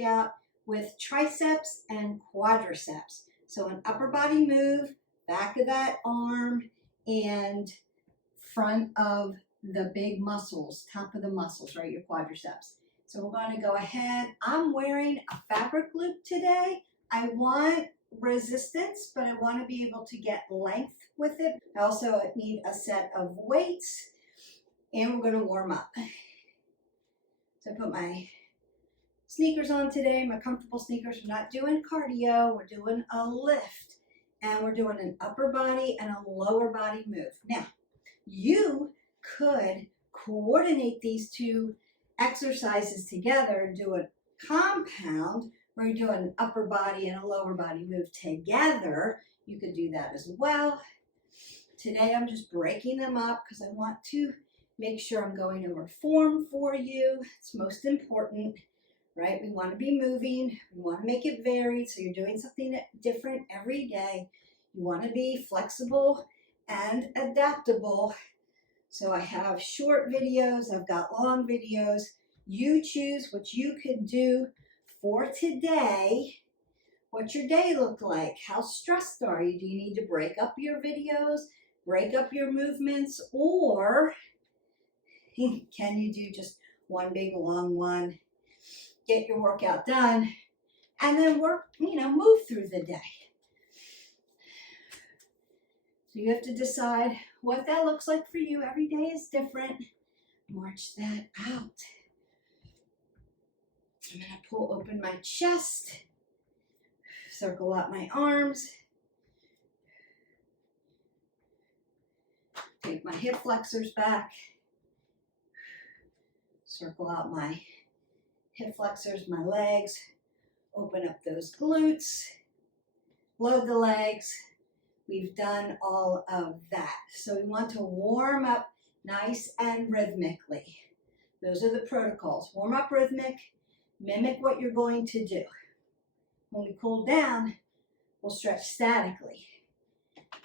workout with triceps and quadriceps. So an upper body move, back of that arm, and front of the big muscles, top of the muscles, right, your quadriceps. So we're going to go ahead. I'm wearing a fabric loop today. I want resistance, but I want to be able to get length with it. I also need a set of weights, and we're going to warm up. So I put my sneakers on today, my comfortable sneakers. We're not doing cardio, we're doing a lift, and we're doing an upper body and a lower body move. Now, you could coordinate these two exercises together and do a compound where you're doing an upper body and a lower body move together. You could do that as well. Today I'm just breaking them up because I want to make sure I'm going over form for you. It's most important, right? We want to be moving. We want to make it varied, so you're doing something different every day. You want to be flexible and adaptable. So I have short videos, I've got long videos. You choose what you could do for today. What's your day look like? How stressed are you? Do you need to break up your videos, break up your movements, or can you do just one big long one, get your workout done, and then work, move through the day? So you have to decide what that looks like for you. Every day is different. March that out. I'm going to pull open my chest, circle out my arms, take my hip flexors back, circle out my hip flexors, my legs, open up those glutes, load the legs. We've done all of that. So we want to warm up nice and rhythmically. Those are the protocols. Warm up rhythmic, mimic what you're going to do. When we cool down, we'll stretch statically.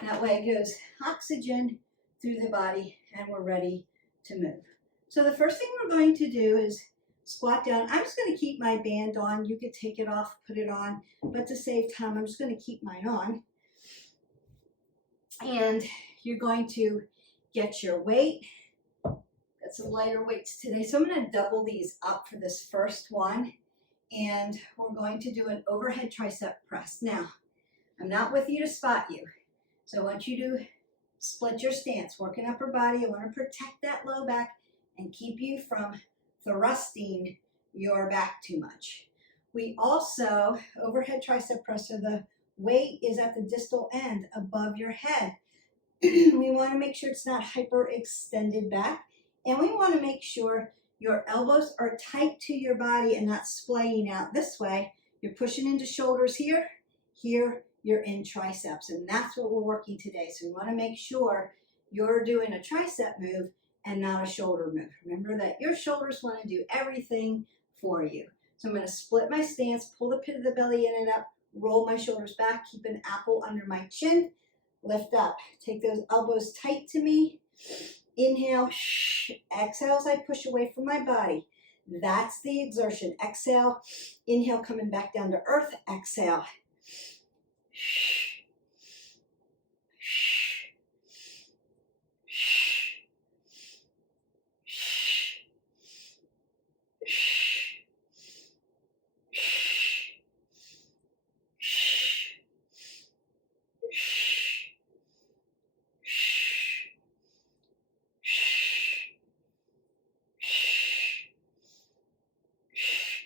That way it goes oxygen through the body and we're ready to move. So the first thing we're going to do is squat down. I'm just going to keep my band on. You could take it off, put it on, but to save time, I'm just going to keep mine on. And you're going to get your weight. Got some lighter weights today. So I'm going to double these up for this first one. And we're going to do an overhead tricep press. Now, I'm not with you to spot you. So I want you to split your stance, working upper body. I want to protect that low back and keep you from thrusting your back too much. We also, overhead tricep press, so the weight is at the distal end above your head. We want to make sure it's not hyperextended back, and we want to make sure your elbows are tight to your body and not splaying out this way. You're pushing into shoulders here, here you're in triceps, and that's what we're working today. So we want to make sure you're doing a tricep move and not a shoulder move. Remember that your shoulders want to do everything for you. So I'm going to split my stance, pull the pit of the belly in and up, roll my shoulders back, keep an apple under my chin, lift up. Take those elbows tight to me. Inhale, exhale as I push away from my body. That's the exertion. Exhale, inhale, coming back down to earth. Exhale.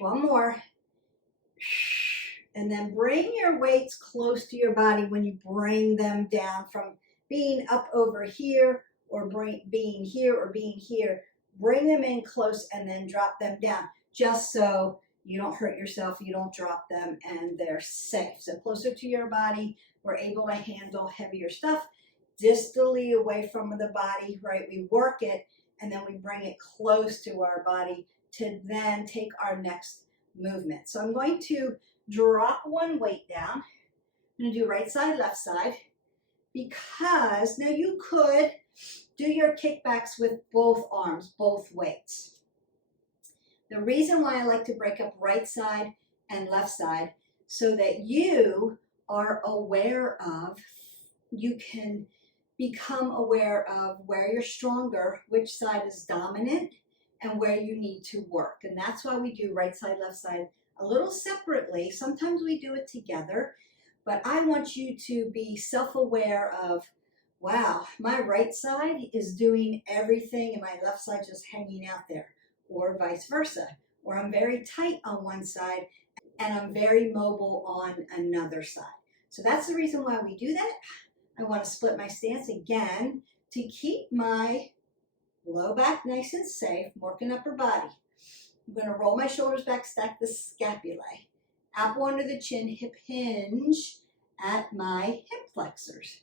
One more. And then bring your weights close to your body when you bring them down from being up over here or being here or being here. Bring them in close and then drop them down, just so you don't hurt yourself, you don't drop them, and they're safe. So closer to your body, we're able to handle heavier stuff. Distally away from the body, right? We work it and then we bring it close to our body to then take our next movement. So I'm going to drop one weight down. I'm going to do right side, left side, because now you could do your kickbacks with both arms, both weights. The reason why I like to break up right side and left side so that you are aware of, you can become aware of where you're stronger, which side is dominant, and where you need to work. And that's why we do right side, left side a little separately. Sometimes we do it together, but I want you to be self-aware of, wow, my right side is doing everything and my left side just hanging out there, or vice versa. Or I'm very tight on one side and I'm very mobile on another side. So that's the reason why we do that. I want to split my stance again to keep my low back nice and safe, working upper body. I'm going to roll my shoulders back, stack the scapulae. Apple under the chin, hip hinge at my hip flexors.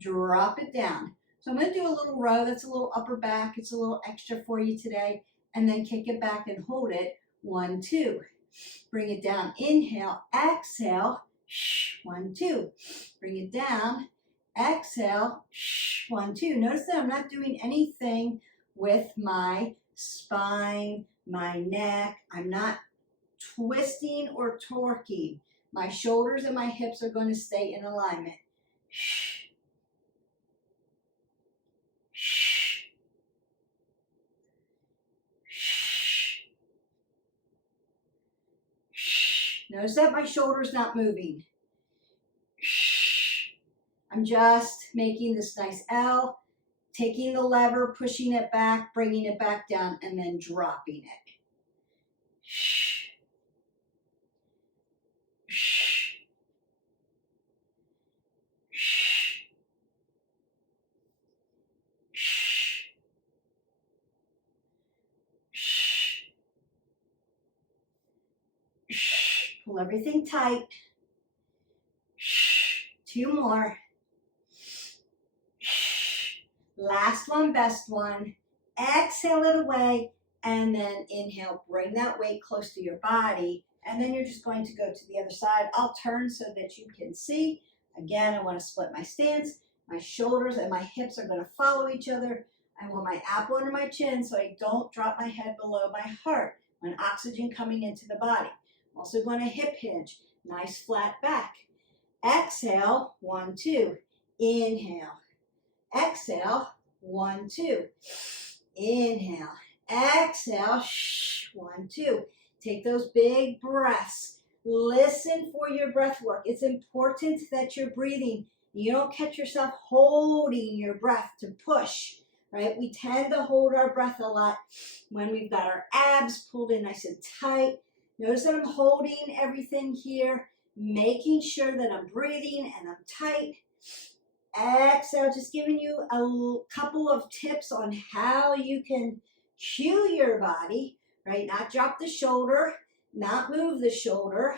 Drop it down. So I'm going to do a little row. That's a little upper back. It's a little extra for you today. And then kick it back and hold it. 1, 2. Bring it down. Inhale, exhale. 1, 2. Bring it down. Exhale. 1, 2. Notice that I'm not doing anything with my spine, my neck. I'm not twisting or torquing. My shoulders and my hips are going to stay in alignment. Notice that my shoulder's not moving. I'm just making this nice L, taking the lever, pushing it back, bringing it back down, and then dropping it. Pull everything tight. 2 more. Last one, best one. Exhale it away, and then inhale. Bring that weight close to your body, and then you're just going to go to the other side. I'll turn so that you can see. Again, I want to split my stance. My shoulders and my hips are going to follow each other. I want my apple under my chin so I don't drop my head below my heart when oxygen coming into the body. I'm also going to hip hinge. Nice flat back. Exhale, 1, 2. Inhale. Exhale, 1, 2. Inhale. Exhale, 1, 2. Take those big breaths. Listen for your breath work. It's important that you're breathing. You don't catch yourself holding your breath to push, right? We tend to hold our breath a lot when we've got our abs pulled in nice and tight. Notice that I'm holding everything here, making sure that I'm breathing and I'm tight. Exhale, just giving you a couple of tips on how you can cue your body, right? Not drop the shoulder, not move the shoulder.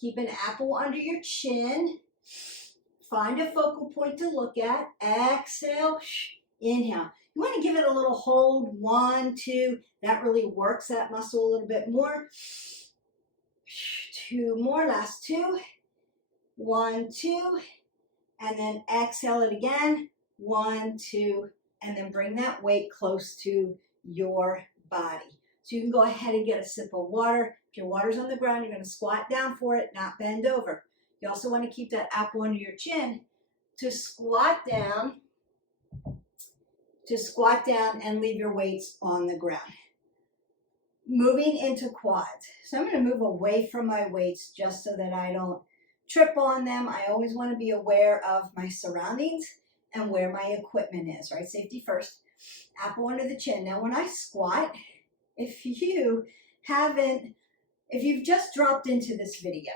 Keep an apple under your chin. Find a focal point to look at. Exhale, inhale. You want to give it a little hold. 1, 2. That really works that muscle a little bit more. 2 more. Last 2. 1, 2. And then exhale it again. 1, 2. And then bring that weight close to your body. So you can go ahead and get a sip of water. If your water's on the ground, you're going to squat down for it, not bend over. You also want to keep that apple under your chin to squat down and leave your weights on the ground. Moving into quads. So I'm going to move away from my weights just so that I don't trip on them. I always want to be aware of my surroundings and where my equipment is, right? Safety first. Apple under the chin. Now when I squat, if you've just dropped into this video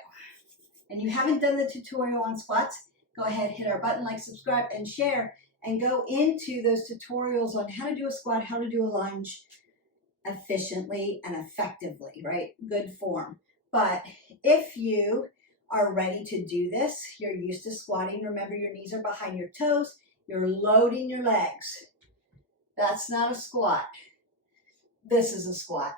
and you haven't done the tutorial on squats, go ahead, hit our button, like, subscribe, and share, and go into those tutorials on how to do a squat, how to do a lunge efficiently and effectively, right? Good form. But if you are ready to do this, you're used to squatting, remember your knees are behind your toes, you're loading your legs. That's not a squat. This is a squat.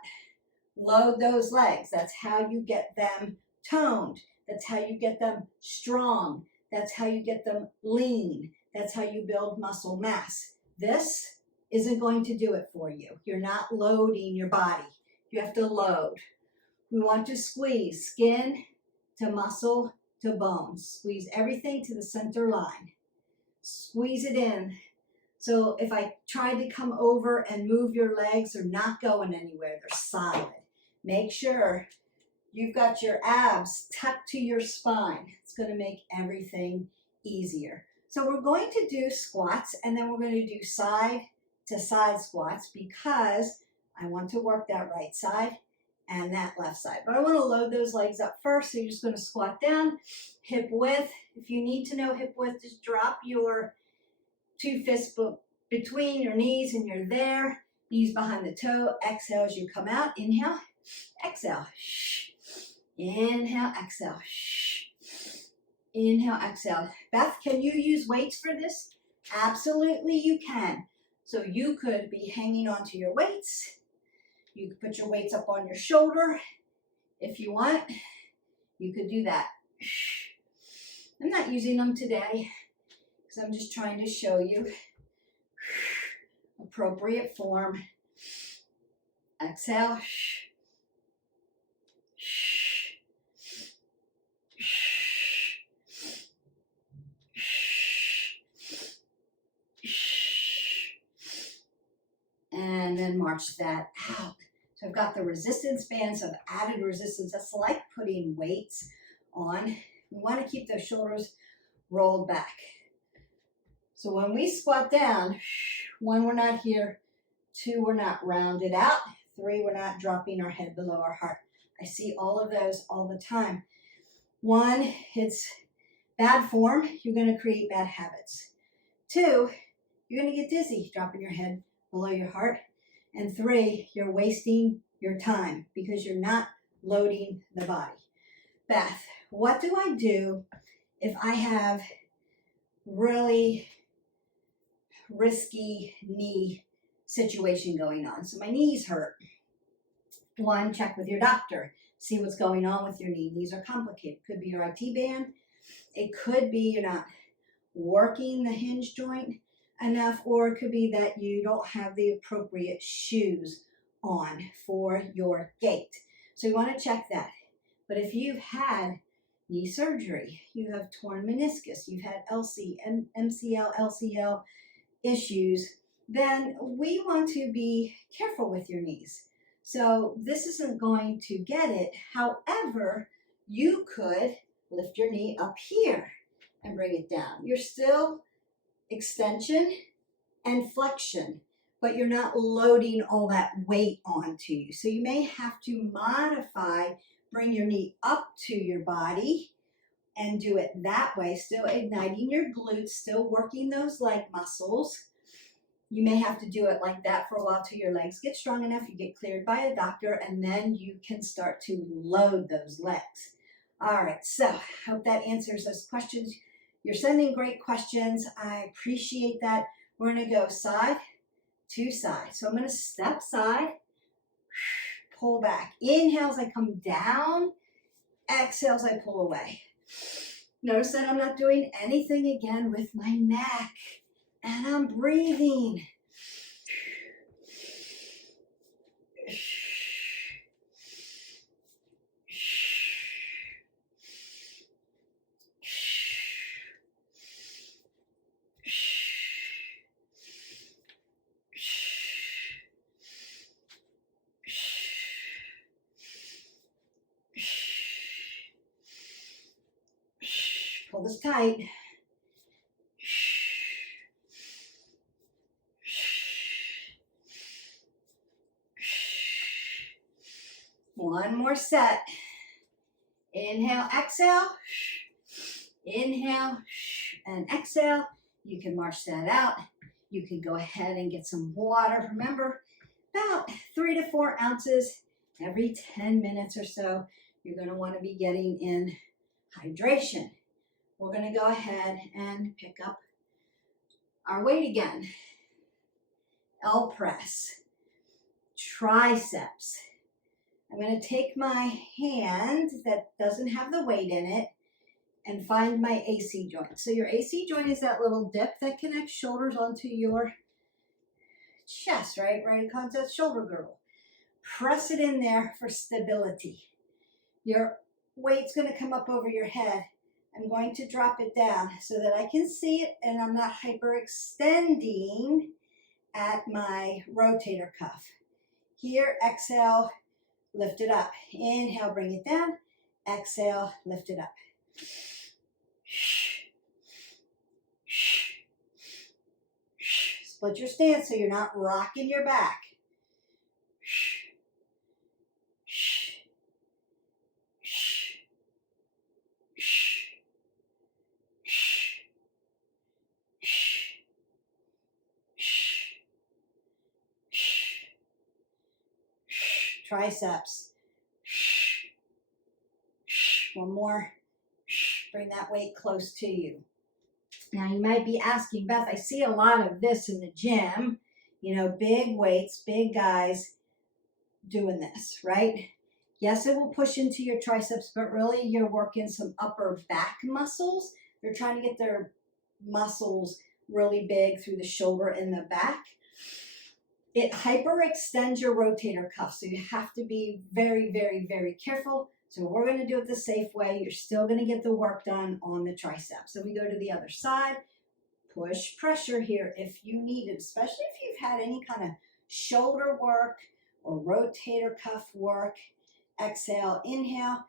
Load those legs. That's how you get them toned. That's how you get them strong. That's how you get them lean. That's how you build muscle mass. This isn't going to do it for you. You're not loading your body. You have to load. We want to squeeze skin to muscle to bone. Squeeze everything to the center line. Squeeze it in. So if I tried to come over and move your legs, they're not going anywhere. They're solid. Make sure you've got your abs tucked to your spine. It's going to make everything easier. So we're going to do squats, and then we're going to do side to side squats because I want to work that right side and that left side. But I want to load those legs up first. So you're just going to squat down, hip width. If you need to know hip width, just drop your 2 fists between your knees and you're there. Knees behind the toe. Exhale as you come out. Inhale, exhale. Inhale, exhale. Inhale, exhale. Beth, can you use weights for this? Absolutely you can. So you could be hanging onto your weights. You could put your weights up on your shoulder if you want. You could do that. I'm not using them today because I'm just trying to show you appropriate form. Exhale. And then march that out. So I've got the resistance bands of added resistance. That's like putting weights on. We want to keep those shoulders rolled back. So when we squat down, 1, we're not here. 2, we're not rounded out. 3, we're not dropping our head below our heart. I see all of those all the time. 1, it's bad form. You're going to create bad habits. 2, you're going to get dizzy, dropping your head below your heart. And 3, you're wasting your time because you're not loading the body. Beth, what do I do if I have really risky knee situation going on? So my knees hurt. 1, check with your doctor. See what's going on with your knee. Knees are complicated. Could be your IT band. It could be you're not working the hinge joint enough, or it could be that you don't have the appropriate shoes on for your gait. So you want to check that. But if you've had knee surgery, you have torn meniscus, you've had MCL, LCL issues, then we want to be careful with your knees. So this isn't going to get it. However, you could lift your knee up here and bring it down. You're still extension and flexion, but you're not loading all that weight onto you. So you may have to modify, bring your knee up to your body and do it that way, still igniting your glutes, still working those leg muscles. You may have to do it like that for a while till your legs get strong enough, you get cleared by a doctor, and then you can start to load those legs. All right, so I hope that answers those questions. You're sending great questions. I appreciate that. We're going to go side to side. So I'm going to step side, pull back. Inhale as I come down. Exhale as I pull away. Notice that I'm not doing anything again with my neck. And I'm breathing. Pull this tight. One more set. Inhale, exhale. Inhale and exhale. You can march that out. You can go ahead and get some water. Remember, about 3 to 4 ounces every 10 minutes or so. You're going to want to be getting in hydration. We're going to go ahead and pick up our weight again. L press, triceps. I'm going to take my hand that doesn't have the weight in it and find my AC joint. So your AC joint is that little dip that connects shoulders onto your chest, right across that shoulder girdle. Press it in there for stability. Your weight's going to come up over your head. I'm going to drop it down so that I can see it and I'm not hyperextending at my rotator cuff. Here, exhale, lift it up. Inhale, bring it down. Exhale, lift it up. Split your stance so you're not rocking your back. Triceps. One more. Bring that weight close to you. Now you might be asking, Beth, I see a lot of this in the gym, you know, big weights, big guys doing this, right? Yes, it will push into your triceps, but really you're working some upper back muscles. They're trying to get their muscles really big through the shoulder and the back. It hyperextends your rotator cuff, so you have to be very, very, very careful. So we're going to do it the safe way. You're still going to get the work done on the triceps. So we go to the other side. Push pressure here if you need it, especially if you've had any kind of shoulder work or rotator cuff work. Exhale, inhale.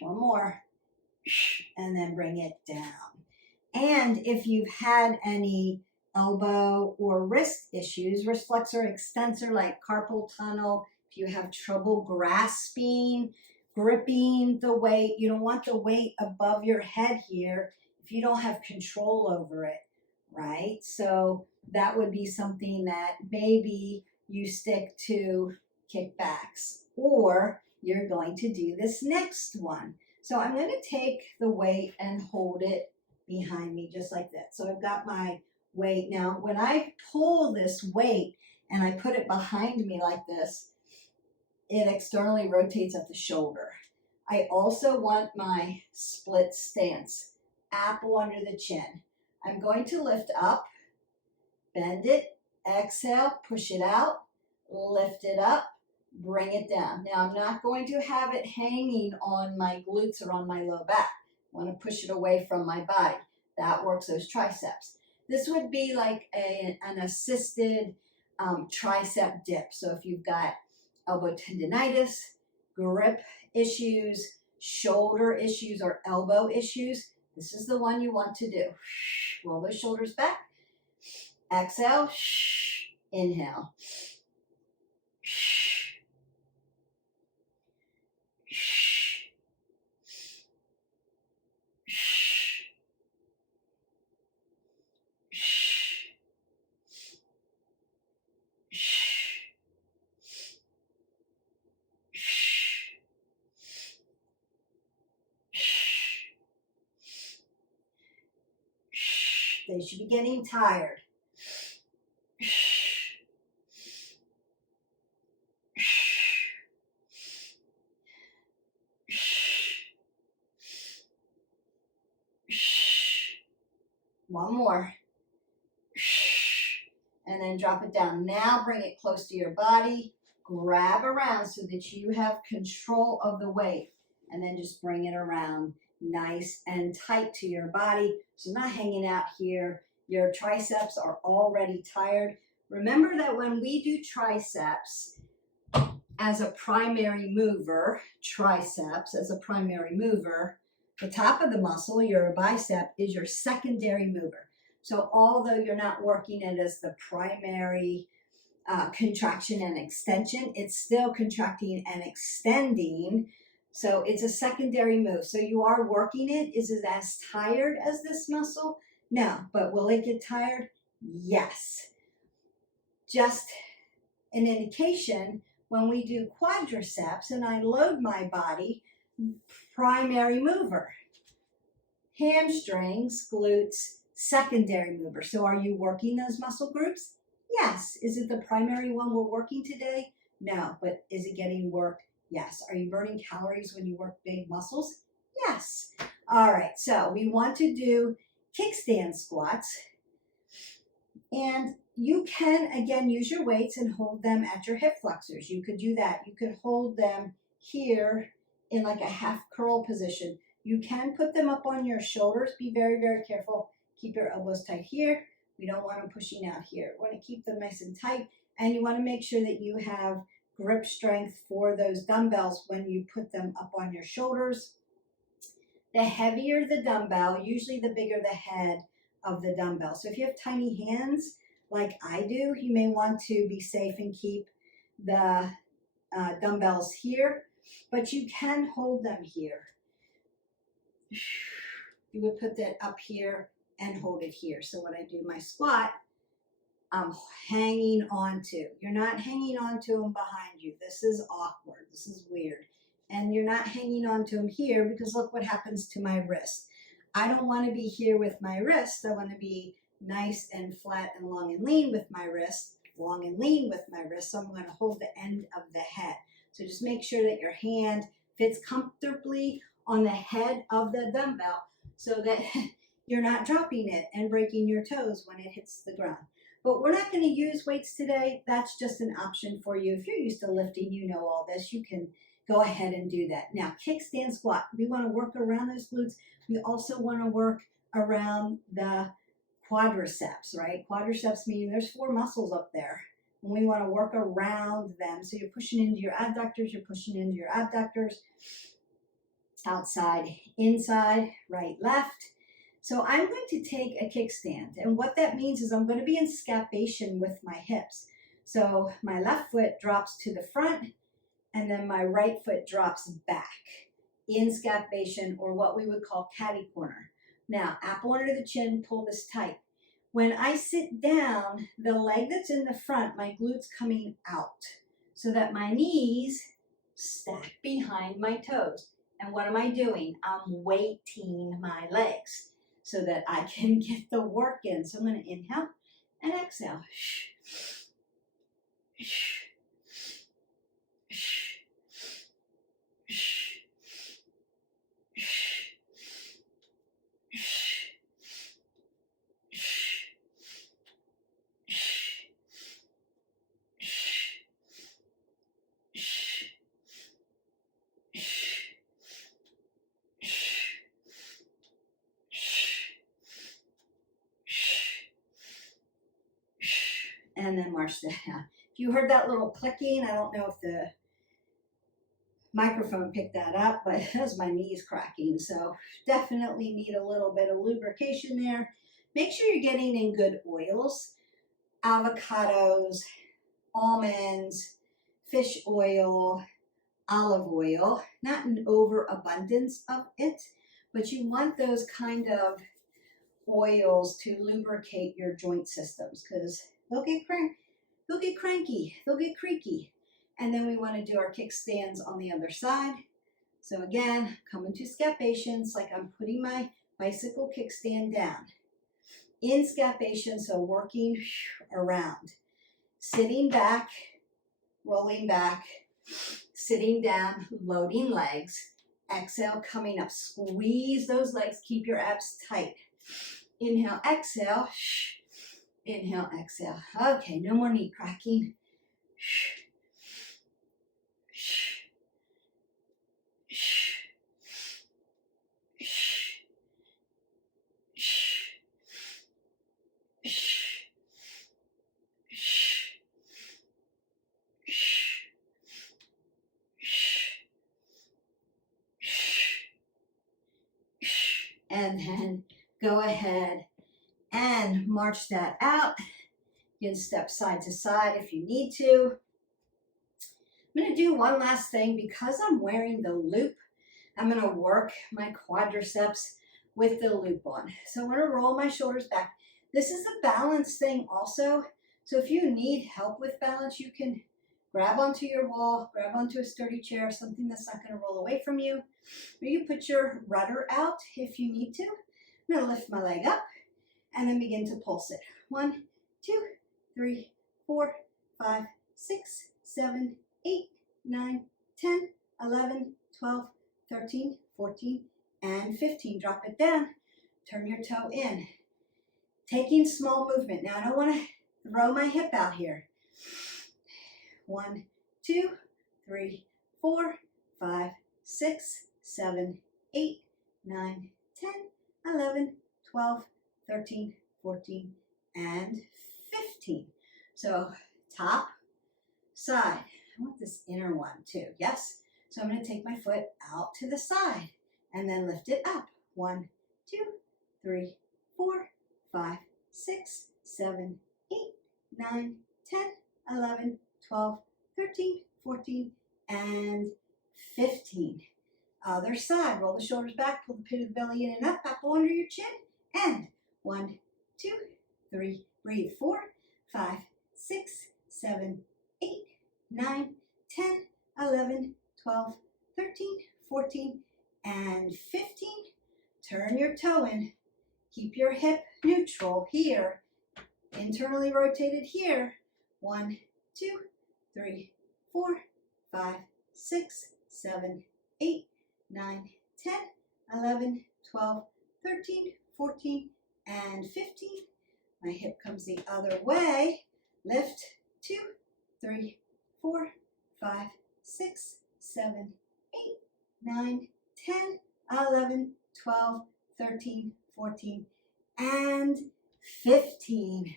One more, and then bring it down. And if you've had any elbow or wrist issues, wrist flexor extensor like carpal tunnel, if you have trouble grasping, gripping the weight, you don't want the weight above your head here if you don't have control over it, right? So that would be something that maybe you stick to kickbacks, or you're going to do this next one. So I'm going to take the weight and hold it behind me just like that. So I've got my weight. Now, when I pull this weight and I put it behind me like this, it externally rotates at the shoulder. I also want my split stance, apple under the chin. I'm going to lift up, bend it, exhale, push it out, lift it up, bring it down. Now, I'm not going to have it hanging on my glutes or on my low back. I want to push it away from my body. That works those triceps. This would be like an assisted tricep dip. So if you've got elbow tendonitis, grip issues, shoulder issues, or elbow issues, this is the one you want to do. Roll those shoulders back. Exhale. Inhale. They should be getting tired. One more. And then drop it down. Now bring it close to your body. Grab around so that you have control of the weight. And then just bring it around nice and tight to your body. So not hanging out here. Your triceps are already tired. Remember that when we do triceps as a primary mover, triceps as a primary mover, the top of the muscle, your bicep, is your secondary mover. So although you're not working it as the primary contraction and extension, it's still contracting and extending. So it's a secondary move. So you are working it. Is it as tired as this muscle? No, but will it get tired? Yes. Just an indication, when we do quadriceps and I load my body, primary mover. Hamstrings, glutes, secondary mover. So are you working those muscle groups? Yes. Is it the primary one we're working today? No. But is it getting work? Yes. Are you burning calories when you work big muscles? Yes. All right. So we want to do kickstand squats. And you can, again, use your weights and hold them at your hip flexors. You could do that. You could hold them here in like a half curl position. You can put them up on your shoulders. Be very, very careful. Keep your elbows tight here. We don't want them pushing out here. We want to keep them nice and tight. And you want to make sure that you have grip strength for those dumbbells when you put them up on your shoulders. The heavier the dumbbell, usually the bigger the head of the dumbbell. So if you have tiny hands like I do, you may want to be safe and keep the dumbbells here, but you can hold them here. You would put that up here and hold it here. So when I do my squat, I'm hanging onto. You're not hanging onto them behind you. This is awkward. This is weird. And you're not hanging onto them here because look what happens to my wrist. I don't want to be here with my wrist. I want to be nice and flat and long and lean with my wrist, long and lean with my wrist. So I'm going to hold the end of the head. So just make sure that your hand fits comfortably on the head of the dumbbell so that you're not dropping it and breaking your toes when it hits the ground. But we're not going to use weights today. That's just an option for you. If you're used to lifting, you know all this. You can go ahead and do that. Now, kickstand squat. We want to work around those glutes. We also want to work around the quadriceps, right? Quadriceps meaning there's 4 muscles up there. And we want to work around them. So you're pushing into your adductors. You're pushing into your abductors. Outside, inside, right, left. So I'm going to take a kickstand, and what that means is I'm going to be in scapation with my hips. So my left foot drops to the front, and then my right foot drops back in scapation, or what we would call catty corner. Now, apple under the chin, pull this tight. When I sit down, the leg that's in the front, my glutes coming out, so that my knees stack behind my toes. And what am I doing? I'm weighting my legs so that I can get the work in. So I'm going to inhale and exhale. And then march that down. If you heard that little clicking, I don't know if the microphone picked that up, but that was my knees cracking. So definitely need a little bit of lubrication there. Make sure you're getting in good oils, avocados, almonds, fish oil, olive oil, not an overabundance of it, but you want those kind of oils to lubricate your joint systems because they'll get cranky, they'll get creaky. And then we want to do our kickstands on the other side. So again, coming to scapation, it's like I'm putting my bicycle kickstand down. In scapation, so working around. Sitting back, rolling back, sitting down, loading legs. Exhale, coming up. Squeeze those legs, keep your abs tight. Inhale, exhale. Inhale, exhale. Okay, no more knee cracking. And then go ahead and march that out. You can step side to side if you need to. I'm going to do one last thing. Because I'm wearing the loop, I'm going to work my quadriceps with the loop on. So I'm going to roll my shoulders back. This is a balance thing also. So if you need help with balance, you can grab onto your wall, grab onto a sturdy chair, something that's not going to roll away from you. Or you put your rudder out if you need to. I'm going to lift my leg up and then begin to pulse it. 1, 2, 3, 4, 5, 6, 7, 8, 9, 10, 11, 12, 13, 14, and 15. Drop it down. Turn your toe in. Taking small movement. Now I don't want to throw my hip out here. 1, 2, 3, 4, 5, 6, 7, 8, 9, 10, 11, 12, 13, 14, and 15. So top, side. I want this inner one too. Yes? So I'm going to take my foot out to the side and then lift it up. 1, 2, 3, 4, 5, 6, 7, 8, 9, 10, 11, 12, 13, 14, and 15. Other side. Roll the shoulders back, pull the pit of the belly in and up, apple under your chin, and 1, 2, 3, breathe. 4, 5, 6, 7, 8, 9, 10, 11, 12, 13, 14, and 15. Turn your toe in. Keep your hip neutral here. Internally rotated here. 1, 2, 3, 4, 5, 6, 7, 8, 9, 10, 11, 12, 13, 14, and 15. My hip comes the other way. Lift. 2, 3, 4, 5, 6, 7, 8, 9, 10, 11, 12, 13, 14, and 15.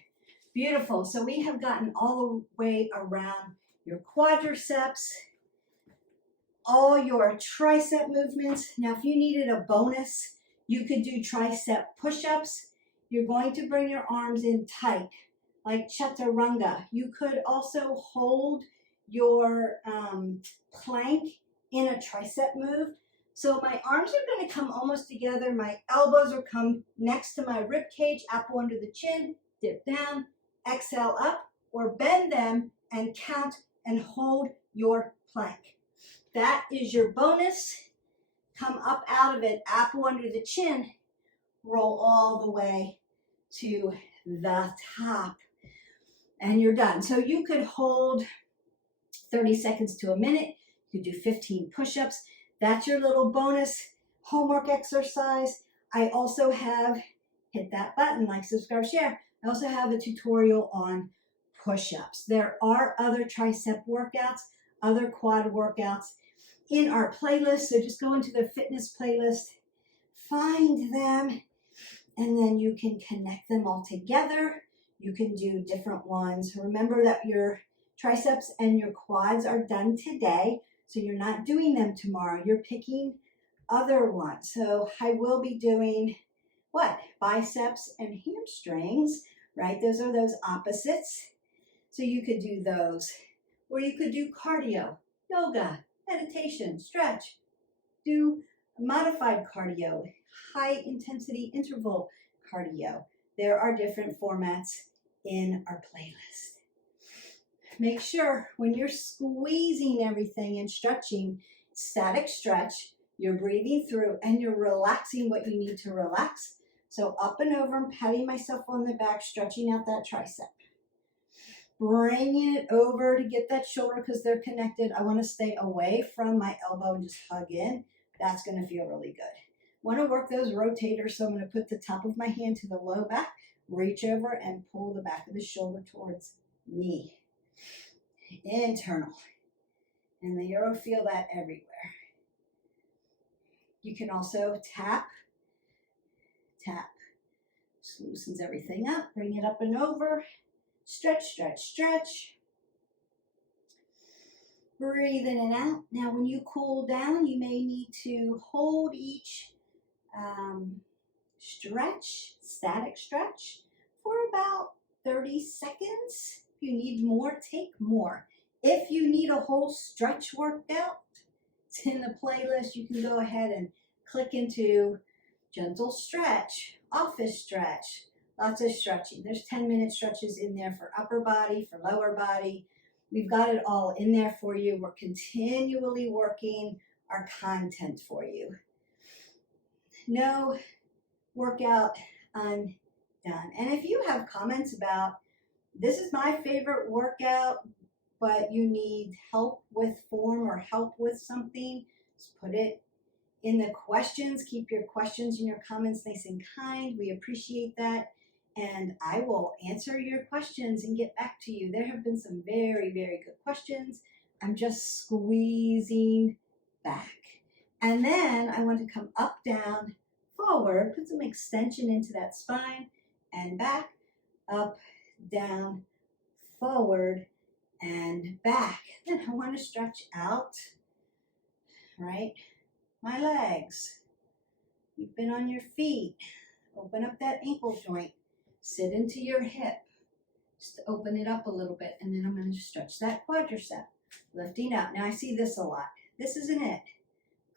Beautiful. So we have gotten all the way around your quadriceps, all your tricep movements. Now, if you needed a bonus, you could do tricep push-ups. You're going to bring your arms in tight, like chaturanga. You could also hold your plank in a tricep move. So my arms are going to come almost together. My elbows will come next to my rib cage, apple under the chin, dip down, exhale up, or bend them and count and hold your plank. That is your bonus. Come up out of it, apple under the chin, roll all the way to the top, and you're done. So you could hold 30 seconds to a minute. You could do 15 push-ups. That's your little bonus homework exercise. I also have, hit that button, like, subscribe, share. I also have a tutorial on push-ups. There are other tricep workouts, other quad workouts in our playlist. So just go into the fitness playlist, find them, and then you can connect them all together. You can do different ones. Remember that your triceps and your quads are done today, so you're not doing them tomorrow. You're picking other ones. So I will be doing what? Biceps and hamstrings, right? Those are those opposites. So you could do those. Or you could do cardio, yoga, meditation, stretch. Do modified cardio, high intensity interval cardio. There are different formats in our playlist. Make sure when you're squeezing everything and stretching, static stretch, you're breathing through and you're relaxing what you need to relax. So up and over, I'm patting myself on the back, stretching out that tricep. Bringing it over to get that shoulder because they're connected. I want to stay away from my elbow and just hug in. That's going to feel really good. Want to work those rotators, so I'm going to put the top of my hand to the low back, reach over and pull the back of the shoulder towards me. Internal. And then you'll feel that everywhere. You can also tap, tap. Just loosens everything up. Bring it up and over. Stretch, stretch, stretch. Breathe in and out. Now when you cool down, you may need to hold each stretch, static stretch, for about 30 seconds. If you need more, take more. If you need a whole stretch workout, it's in the playlist. You can go ahead and click into gentle stretch, office stretch, lots of stretching. There's 10-minute stretches in there for upper body, for lower body. We've got it all in there for you. We're continually working our content for you. No workout undone. And if you have comments about This is my favorite workout, but you need help with form or help with something, just put it in the questions. Keep your questions and your comments nice and kind. We appreciate that. And I will answer your questions and get back to you. There have been some very, very good questions. I'm just squeezing back. And then I want to come up, down, forward, put some extension into that spine, and back, up, down, forward, and back. Then I want to stretch out, right? My legs. You've been on your feet. Open up that ankle joint. Sit into your hip. Just open it up a little bit, and then I'm going to stretch that quadricep. Lifting up. Now I see this a lot. This isn't it.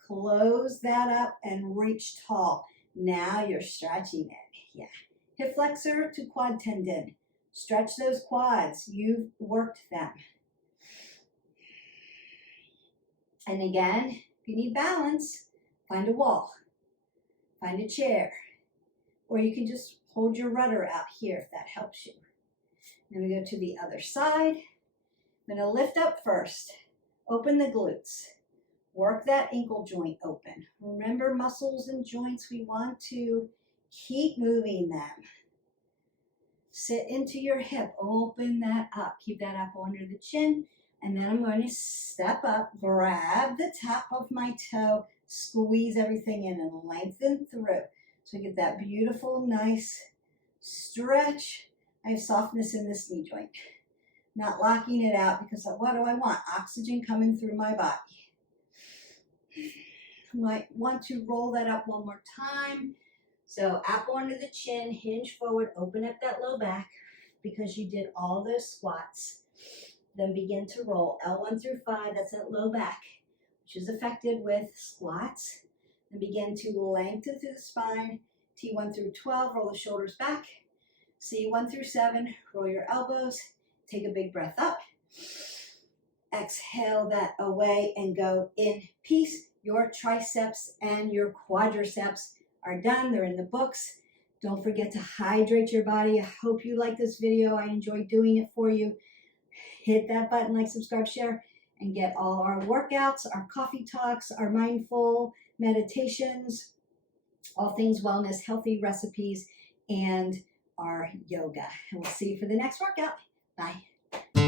Close that up and reach tall. Now you're stretching it. Yeah. Hip flexor to quad tendon. Stretch those quads. You've worked them. And again, if you need balance, find a wall. Find a chair. Or you can just hold your rudder out here if that helps you. Then we go to the other side. I'm going to lift up first. Open the glutes. Work that ankle joint open. Remember, muscles and joints, we want to keep moving them. Sit into your hip. Open that up. Keep that apple under the chin. And then I'm going to step up, grab the top of my toe, squeeze everything in and lengthen through. So get that beautiful, nice stretch. I have softness in this knee joint. Not locking it out because what do I want? Oxygen coming through my body. Might want to roll that up one more time. So apple under the chin, hinge forward, open up that low back because you did all those squats. Then begin to roll L1 through 5, that's that low back, which is affected with squats. Then begin to lengthen through the spine. T1 through 12, roll the shoulders back. C1 through 7, roll your elbows. Take a big breath up. Exhale that away and go in peace. Your triceps and your quadriceps are done. They're in the books. Don't forget to hydrate your body. I hope you like this video. I enjoy doing it for you. Hit that button, like, subscribe, share, and get all our workouts, our coffee talks, our mindful meditations, all things wellness, healthy recipes, and our yoga. And we'll see you for the next workout. Bye.